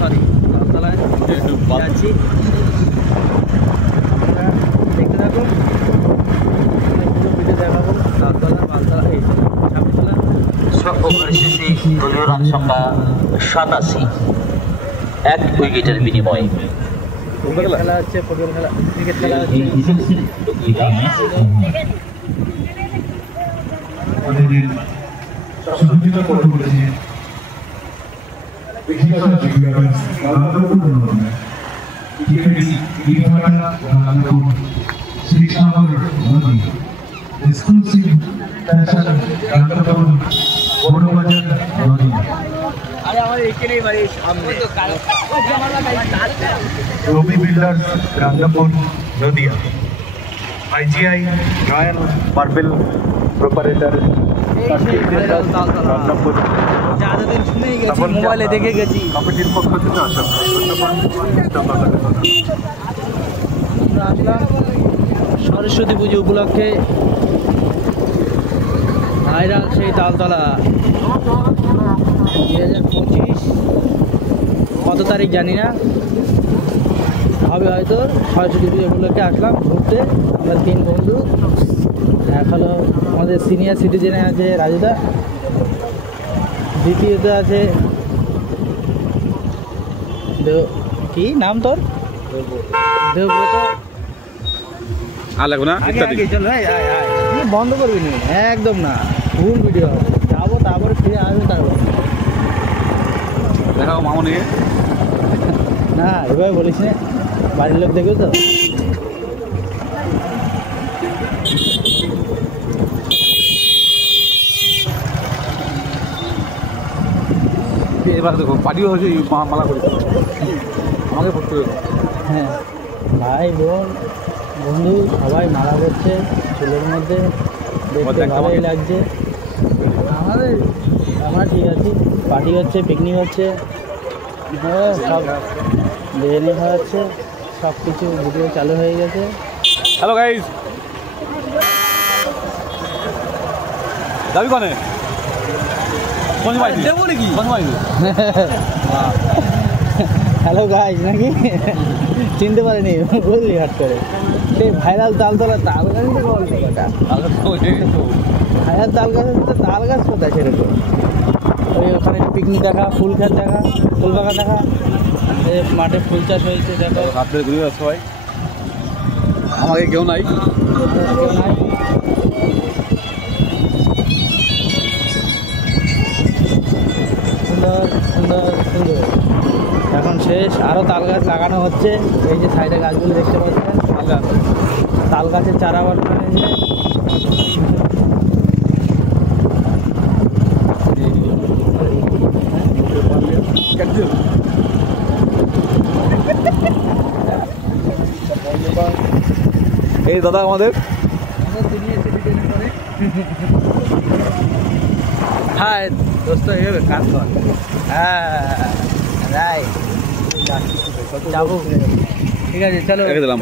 Sorry তালতলায় যাচ্ছি, দেখতে থাকুন, ভিডিও দেখাবো তালতলা মালতলা এই ছাপতলা। ওভার শেষে দলীয় রান সংখ্যা 87, 1 উইকেটের বিনিময়ে। খেলা হচ্ছে, ফুটবল খেলা, ক্রিকেট খেলা হচ্ছে। Rabi builders Rangapur Nadia, IGI royal marble proprietor Rangapur, মোবাইলে দেখে গেছি। কমিটির পক্ষ থেকে আসা সরস্বতী পুজো উপলক্ষে ভাইরাল সেই তালতলা 2025 কত তারিখ জানি না, হবে হয়তো। সরস্বতী পুজো উপলক্ষে আসলাম ঘুরতে, আমরা 3 বন্ধু। এক হলো আমাদের সিনিয়র সিটিজেনে আছে রাজুদা, দ্বিতীয়ত আছে কি নাম তোর, দেবব্রত। আর লাগবে না, চলো বন্ধ করবি নি, একদম না, ফুল ভিডিও যাবো, তারপরে ফিরে আসবো। তারপর দেখাও মামনিকে না, এভাবে বলিস না, বাড়ির লোক দেখবে তো। এবার দেখো পার্টিও হচ্ছে মালা করে আমাকে পড়তে হবে। হ্যাঁ, ভাই বোন বন্ধু সবাই মারা করছে চুলের মধ্যে, দেখতে ভালোই লাগছে। আমরা ঠিক আছি, পার্টি হচ্ছে, পিকনিক হচ্ছে, সব বিরিয়ানি খাওয়া হচ্ছে, সব কিছু ভিডিও চালু হয়ে গেছে। হ্যালো গাইস, যাবি কনে দেবো নাকি? হ্যালো গাইস নাকি চিনতে পারিনি, বললি হাট করে সেই ভাইরাল তালতলা তাল গাছ, ভাইরাল তাল গাছ, তাল গাছ কোথায় সেরকম? ওই ওখানে পিকনিক দেখা, ফুল খেত দেখা, ফুল বাগান দেখা, মাঠে ফুল চাষ হয়েছে দেখো। রাত্রে ঘুরে সবাই, আমাকে কেউ নাই। কেউ নাই, সুন্দর সুন্দর সুন্দর। এখন শেষ, আরও তাল গাছ লাগানো হচ্ছে। এই যে সাইডে গাছগুলো দেখতে পাচ্ছেন, তাল গাছের চারা বানানো হয়েছে। এই দাদা আমাদের হ্যাঁ দোস্ত, এইভাবে কাজ কর। হ্যাঁ রাইট, যাবো, ঠিক আছে চলো।